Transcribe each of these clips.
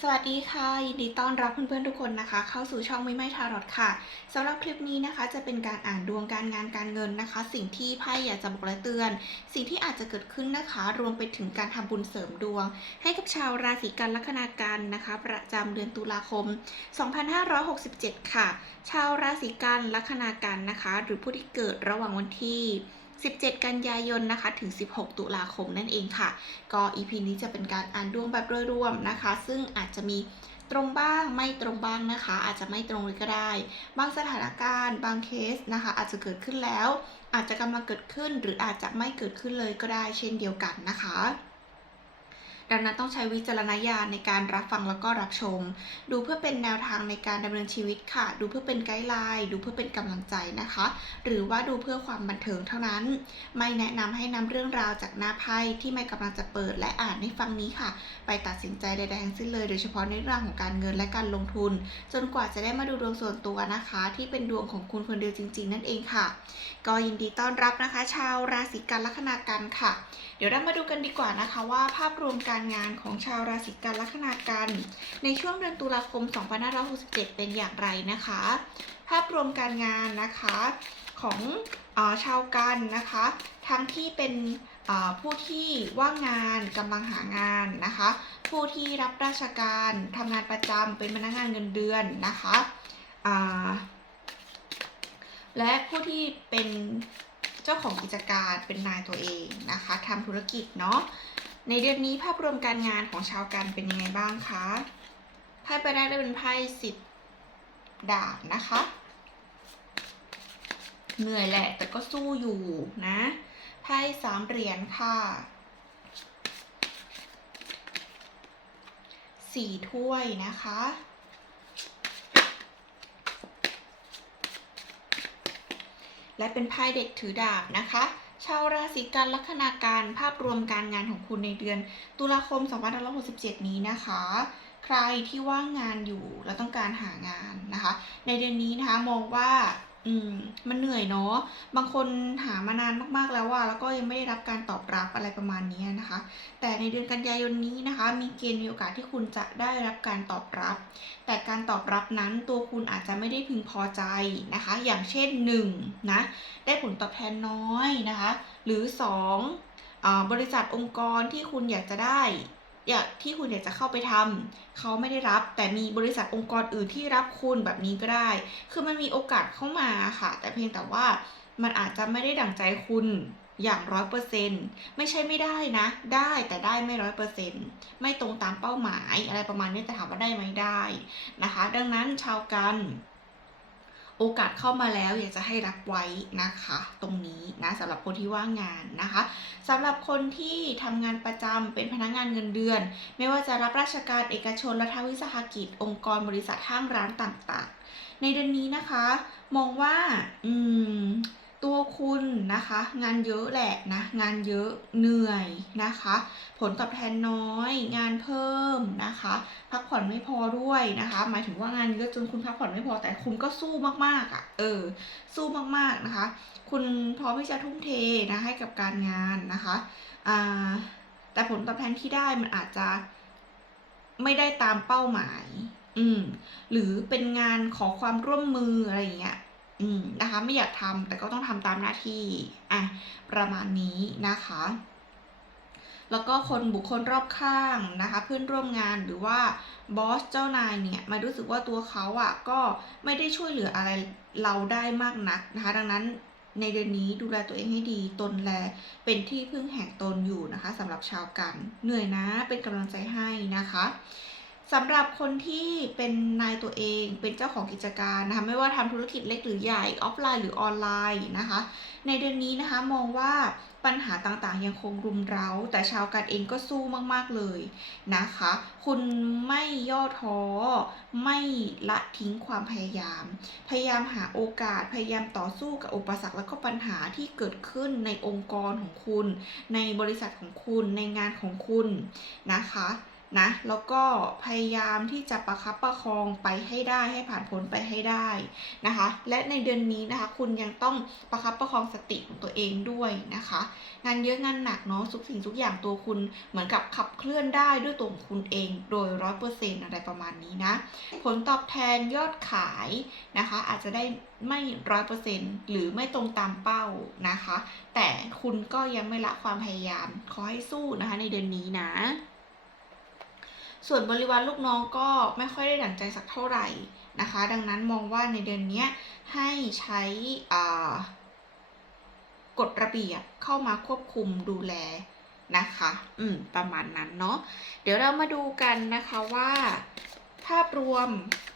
สวัสดีค่ะ ยินดีต้อนรับเพื่อนๆทุกคนนะคะ เข้าสู่ช่องไม่ไม่ทารอดค่ะสำหรับคลิปนี้นะคะจะเป็นการอ่านดวงการงานการเงินนะคะ สิ่งที่ไพ่อยากจะบอกและเตือน สิ่งที่อาจจะเกิดขึ้นนะคะ รวมไปถึงการทำบุญเสริมดวง ให้กับชาวราศีกันลัคนากันนะคะ ประจำเดือนตุลาคม 2567 ค่ะ ชาวราศีกันลัคนากันนะคะ หรือผู้ที่เกิดระหว่างวันที่ 17 กันยายนนะคะ ถึง 16 ตุลาคมนั่นเองค่ะ ก็ EP นี้จะเป็นการอ่านดวงแบบโดยรวมนะคะ ซึ่งอาจจะมีตรงบ้างไม่ตรงบ้างนะคะ อาจจะไม่ตรงเลยก็ได้ บางสถานการณ์ บางเคสนะคะ อาจจะเกิดขึ้นแล้ว อาจจะกำลังเกิดขึ้น หรืออาจจะไม่เกิดขึ้นเลยก็ได้เช่นเดียวกันนะคะ ดังนั้นต้องใช้วิจารณญาณในการรับฟังแล้วก็รับชม ดูเพื่อเป็นแนวทางในการดำเนินชีวิตค่ะ ดูเพื่อเป็นไกด์ไลน์ ดูเพื่อเป็นกำลังใจนะคะ หรือว่าดูเพื่อความบันเทิงเท่านั้น ไม่แนะนำให้นำเรื่องราวจากหน้าไพ่ที่ไม่กำลังจะเปิดและอ่านให้ฟังนี้ค่ะ ไปตัดสินใจใดๆทั้งสิ้นเลย โดยเฉพาะในเรื่องของการเงินและการลงทุน จนกว่าจะได้มาดูดวงส่วนตัวนะคะ ที่เป็นดวงของคุณคนเดียวจริง ๆ นั่นเองค่ะ ก็ยินดีต้อนรับนะคะ ชาวราศีกันลัคนากันค่ะ เดี๋ยวเรามาดูกันดีกว่านะคะว่าภาพรวมการงานของชาวราศีกันลัคนากัน ในช่วงเดือนตุลาคม 2567 เป็นอย่างไรนะคะ ภาพรวมการงานนะคะของอชาวกันนะคะ ทั้งที่เป็นผู้ที่ว่างงานกำลังหางานนะคะ ผู้ที่รับราชการทำงานประจำเป็นพนักงานเงินเดือนนะคะและผู้ที่เป็นเจ้าของกิจการเป็นนายตัวเองนะคะทำธุรกิจเนาะ ในเดือนนี้ภาพรวมการงานของชาวกันเป็นยังไงบ้างคะไพ่ใบแรกได้เป็นไพ่สิบดาบนะคะ เหนื่อยแหละ แต่ก็สู้อยู่นะไพ่สามเหรียญค่ะสี่ถ้วยนะคะและเป็นไพ่เด็กถือดาบนะคะ ชาวราศีกันลัคนาการภาพรวมการงานของคุณในเดือน ตุลาคม 2567 นี้นะคะ ใครที่ว่างงานอยู่แล้วต้องการหางานนะคะ ในเดือนนี้นะคะมองว่า อืม มันเหนื่อยเนาะ บางคนหามานานมากๆแล้วว่า แล้วก็ยังไม่ได้รับการตอบรับอะไรประมาณนี้นะคะ แต่ในเดือนกันยายนนี้นะคะ มีเกณฑ์มีโอกาสที่คุณจะได้รับการตอบรับ แต่การตอบรับนั้นตัวคุณอาจจะไม่ได้พึงพอใจนะคะ อย่างเช่น1นะ ได้ผลตอบแทนน้อยนะคะ หรือ2อ่าบริษัทองค์กรที่คุณอยากจะได้ อยากที่คุณอยากจะเข้าไปทำเขาไม่ได้รับ แต่มีบริษัทองค์กรอื่นที่รับคุณแบบนี้ก็ได้ คือมันมีโอกาสเข้ามาค่ะ แต่เพียงแต่ว่ามันอาจจะไม่ได้ดั่งใจคุณอย่างร้อยเปอร์เซ็นไม่ใช่ไม่ได้นะ ได้แต่ได้ไม่ร้อยเปอร์เซ็นไม่ตรงตามเป้าหมาย อะไรประมาณนี้แต่ถามว่าได้ไหมได้นะคะ ดังนั้นชาวกัน โอกาสเข้ามาแล้วอยากจะให้รับไว้นะคะ ตรงนี้นะสำหรับคนที่ว่างงานนะคะสำหรับคนที่ทำงานประจำเป็นพนักงานเงินเดือน ไม่ว่าจะรับราชการเอกชนรัฐวิสาหกิจ องค์กรบริษัทห้างร้านต่างๆ ในเดือนนี้นะคะ มองว่าอืม ตัวคุณนะคะ งานเยอะแหละนะ งานเยอะเหนื่อยนะคะ ผลตอบแทนน้อย งานเพิ่มนะคะ พักผ่อนไม่พอด้วยนะคะ หมายถึงว่างานเยอะจนคุณพักผ่อนไม่พอแต่คุณก็สู้มากๆอะ่ะเออ สู้มากๆนะคะ คุณพร้อมที่จะทุ่มเทนะให้กับการงานนะคะอ่าแต่ผลตอบแทนที่ได้มันอาจจะไม่ได้ตามเป้าหมาย อืม หรือเป็นงานขอความร่วมมืออะไรอย่างเงี้ย อืมนะคะ ไม่อยากทำแต่ก็ต้องทำตามหน้าที่อะประมาณนี้นะคะ แล้วก็คนบุคคลรอบข้างนะคะ เพื่อนร่วมงานหรือว่าบอสเจ้านายเนี่ยมารู้สึกว่าตัวเขาอะ่ะก็ไม่ได้ช่วยเหลืออะไรเราได้มากนักนะคะ ดังนั้นในเดือนนี้ดูแลตัวเองให้ดีตนแลเป็นที่พึ่งแห่งตนอยู่นะคะสำหรับชาวกัน เหนื่อยนะเป็นกำลังใจให้นะคะ สำหรับคนที่เป็นนายตัวเองเป็นเจ้าของกิจการนะคะไม่ว่าทำธุรกิจเล็กหรือใหญ่ออฟไลน์หรือออนไลน์นะคะ ในเดือนนี้นะคะมองว่าปัญหาต่างๆ ยังคงรุมเร้า แต่ชาวกันเองก็สู้มากๆเลยนะคะ คุณไม่ย่อท้อ ไม่ละทิ้งความพยายาม พยายามหาโอกาสพยายามต่อสู้กับอุปสรรคและก็ปัญหาที่เกิดขึ้นในองค์กรของคุณ ในบริษัทของคุณในงานของคุณนะคะ นะแล้วก็พยายามที่จะประคับประคองไปให้ได้ให้ผ่านพ้นไปให้ได้นะคะ และในเดือนนี้นะคะ คุณยังต้องประคับประคองสติของตัวเองด้วยนะคะ งานเยอะงานหนักเนาะทุกสิ่งทุกอย่างตัวคุณเหมือนกับขับเคลื่อนได้ด้วยตัวของคุณเองโดยร้อยเปอร์เซ็นต์อะไรประมาณนี้นะ ผลตอบแทนยอดขายนะคะ อาจจะได้ไม่ร้อยเปอร์เซ็นต์หรือไม่ตรงตามเป้านะคะ แต่คุณก็ยังไม่ละความพยายามขอให้สู้นะคะในเดือนนี้นะ ส่วนบริวารลูกน้องก็ไม่ค่อยได้ดั่งใจสักเท่าไหร่นะคะ ดังนั้นมองว่าในเดือนนี้ให้ใช้กฎระเบียบเข้ามาควบคุมดูแลนะคะ อืม ประมาณนั้นเนาะ เดี๋ยวเรามาดูกันนะคะว่า ภาพรวม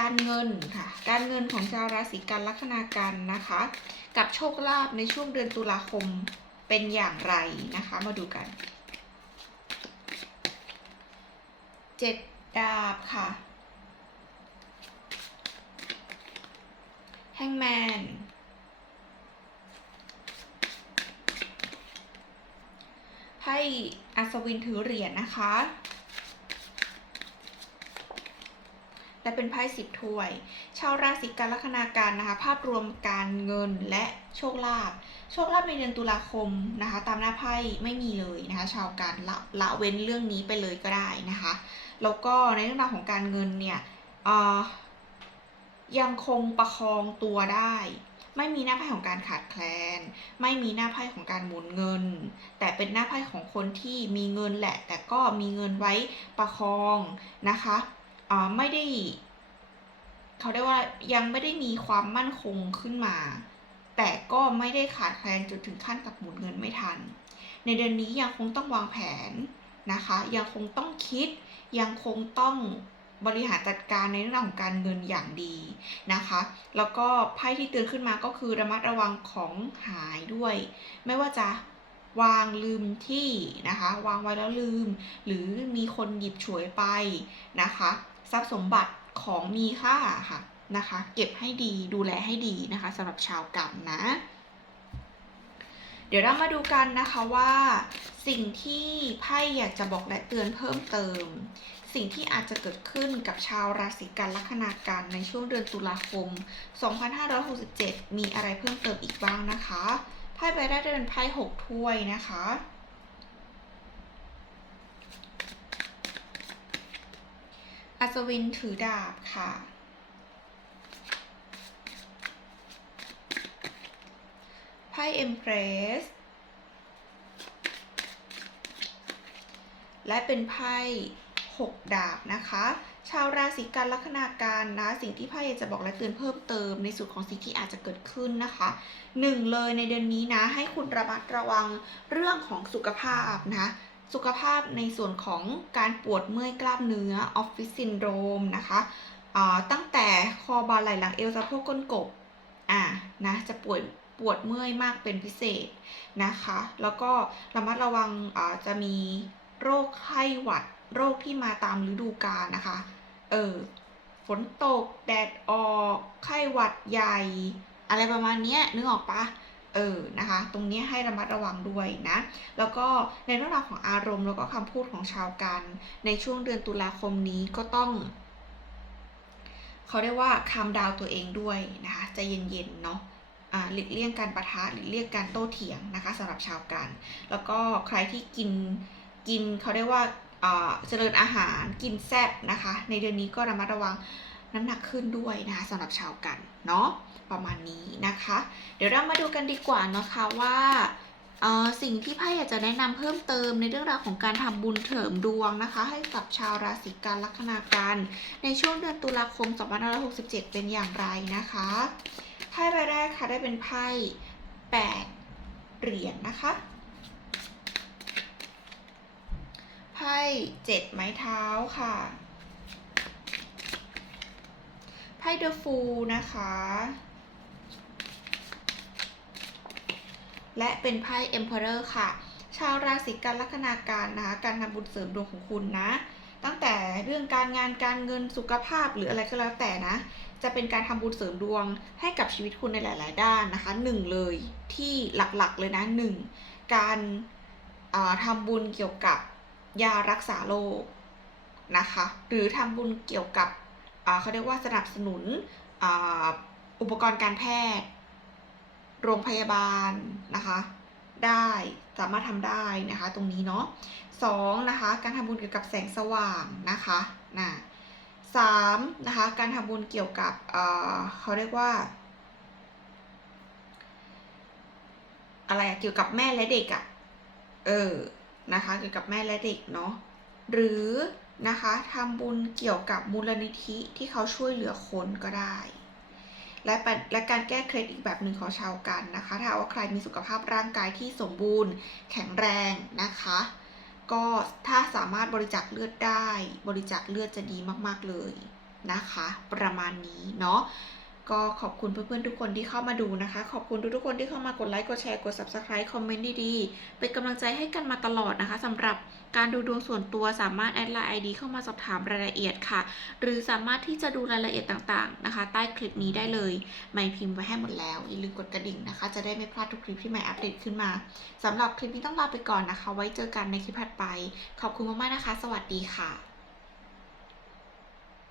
การเงินค่ะ การเงินของชาวราศีกันลัคนากันนะคะ กับโชคลาภในช่วงเดือนตุลาคมเป็นอย่างไรนะคะ มาดูกัน เจ็ดดาบค่ะแฮงแมนไพ่อัศวินถือเหรียญนะคะ และเป็นไพ่สิบถ้วย ชาวราศีกันลัคนาการนะคะ ภาพรวมการเงินและโชคลาภ โชคลาภในเดือนตุลาคมนะคะ ตามหน้าไพ่ไม่มีเลยนะคะ ชาวการละละเว้นเรื่องนี้ไปเลยก็ได้นะคะ แล้วก็ในเรื่องราวของการเงินเนี่ยยังคงประคองตัวได้ ไม่มีหน้าไพ่ของการขาดแคลน ไม่มีหน้าไพ่ของการหมุนเงิน แต่เป็นหน้าไพ่ของคนที่มีเงินแหละ แต่ก็มีเงินไว้ประคองนะคะไม่ได้ เขาเรียกว่ายังไม่ได้มีความมั่นคงขึ้นมา แต่ก็ไม่ได้ขาดแคลนจนถึงขั้นกับหมุนเงินไม่ทัน ในเดือนนี้ยังคงต้องวางแผนนะคะ ยังคงต้องคิด ยังคงต้องบริหารจัดการในเรื่องของการเงินอย่างดีนะคะ แล้วก็ไพ่ที่เตือนขึ้นมาก็คือระมัดระวังของหายด้วย ไม่ว่าจะวางลืมที่นะคะ วางไว้แล้วลืม หรือมีคนหยิบฉวยไปนะคะ ทรัพย์สมบัติของมีค่าค่ะ นะคะ เก็บให้ดีดูแลให้ดีนะคะสำหรับชาวกันนะ เดี๋ยวเรามาดูกันนะคะว่าสิ่งที่ไพ่อยากจะบอกและเตือนเพิ่มเติม สิ่งที่อาจจะเกิดขึ้นกับชาวราศีกันลัคนากันในช่วงเดือนตุลาคม 2567 มีอะไรเพิ่มเติมอีกบ้างนะคะไพ่ใบแรกจะเป็นไพ่หกถ้วยนะคะอัศวินถือดาบค่ะ พ่เอ็มเพรสและเป็นไพ่หกดาบนะคะ ชาวราศีกันลัคนาการนะ สิ่งที่ไพ่จะบอกและเตือนเพิ่มเติมในส่วนของสิ่งที่อาจจะเกิดขึ้นนะคะหนึ่งเลยในเดือนนี้นะ ให้คุณระมัดระวังเรื่องของสุขภาพนะสุขภาพในส่วนของการปวดเมื่อยกล้ามเนื้อออฟฟิศซินโดรมนะคะตั้งแต่คอบาไหล่หลังเอวสะโพกก้นกบอ่านะจะปวด ปวดเมื่อยมากเป็นพิเศษนะคะ แล้วก็ระมัดระวังจะมีโรคไข้หวัด โรคที่มาตามฤดูกาลนะคะ เออฝนตก แดดออก ไข้หวัดใหญ่ อะไรประมาณนี้นึกออกปะเออ นะคะ ตรงนี้ให้ระมัดระวังด้วยนะ แล้วก็ในเรื่องราวของอารมณ์แล้วก็คำพูดของชาวกัน ในช่วงเดือนตุลาคมนี้ก็ต้อง เขาเรียกว่าคามดาวตัวเองด้วยนะคะ ใจเย็นๆเนาะ หลีกเลี่ยงการประทะหลีกเลี่ยงการโต้เถียงนะคะสำหรับชาวกัน แล้วก็ใครที่กินกินเขาเรียกว่าเจริญอาหารกินแซ่บนะคะ ในเดือนนี้ก็ระมัดระวังน้ำหนักขึ้นด้วยนะคะสำหรับชาวกันเนาะประมาณนี้นะคะ เดี๋ยวเรามาดูกันดีกว่านะคะว่าสิ่งที่ไพ่อยากจะแนะนำเพิ่มเติมในเรื่องราวของการทำบุญเสริมดวงนะคะ ให้กับชาวราศีกันลัคนากันในช่วงเดือนตุลาคม 2567 เป็นอย่างไรนะคะ ไพ่ใบแรกค่ะได้เป็นไพ่8เหรียญนะคะ ไพ่เจ็ดไม้เท้าค่ะ ไพ่เดอะฟูลนะคะ และเป็นไพ่ Emperor ค่ะ ชาวราศีกันลัคนาการนะคะ การทำบุญเสริมดวงของคุณนะ ตั้งแต่เรื่องการงานการเงินสุขภาพหรืออะไรก็แล้วแต่นะ จะเป็นการทำบุญเสริมดวงให้กับชีวิตคุณในหลาย ๆ ด้านนะคะหนึ่งเลยที่หลัก ๆ เลยนะหนึ่งการาทำบุญเกี่ยวกับยารักษาโรคนะคะหรือทำบุญเกี่ยวกับเขาเรียกว่าสนับสนุนอ,อุปกรณ์การแพทย์ โรงพยาบาลนะคะได้สามารถทำได้นะคะตรงนี้เนาะสองนะคะการทำบุญเกี่ยวกับแสงสว่างนะคะนะ สามนะคะการทำบุญเกี่ยวกับเขาเรียกว่า อะไรอะเกี่ยวกับแม่และเด็กอะเออนะคะเกี่ยวกับแม่และเด็กเนาะหรือนะคะทำบุญเกี่ยวกับมูลนิธิที่เขาช่วยเหลือคนก็ได้ และปะและการแก้เคล็ดอีกแบบหนึ่งของชาวกันนะคะ ถ้าว่าใครมีสุขภาพร่างกายที่สมบูรณ์แข็งแรงนะคะ ก็ถ้าสามารถบริจาคเลือดได้ บริจาคเลือดจะดีมาก ๆ เลยนะคะ ประมาณนี้เนาะ ก็ขอบคุณเพื่อนๆทุกคนที่เข้ามาดูนะคะ ขอบคุณทุกๆคนที่เข้ามากดไลค์กดแชร์กด subscribe คอมเมนต์ดีๆ เป็นกำลังใจให้กันมาตลอดนะคะสำหรับการดูดวงส่วนตัวสามารถแอดไลน์ ID เข้ามาสอบถามรายละเอียดค่ะ หรือสามารถที่จะดูรายละเอียดต่างๆนะคะ ใต้คลิปนี้ได้เลยไม่พิมพ์ไว้ให้หมดแล้วอย่าลืมกดกระดิ่งนะคะ จะได้ไม่พลาดทุกคลิปที่ใหม่อัปเดตขึ้นมาสำหรับคลิปนี้ต้องลาไปก่อนนะคะ ไว้เจอกันในคลิปถัดไป ขอบคุณมากๆนะคะ สวัสดีค่ะ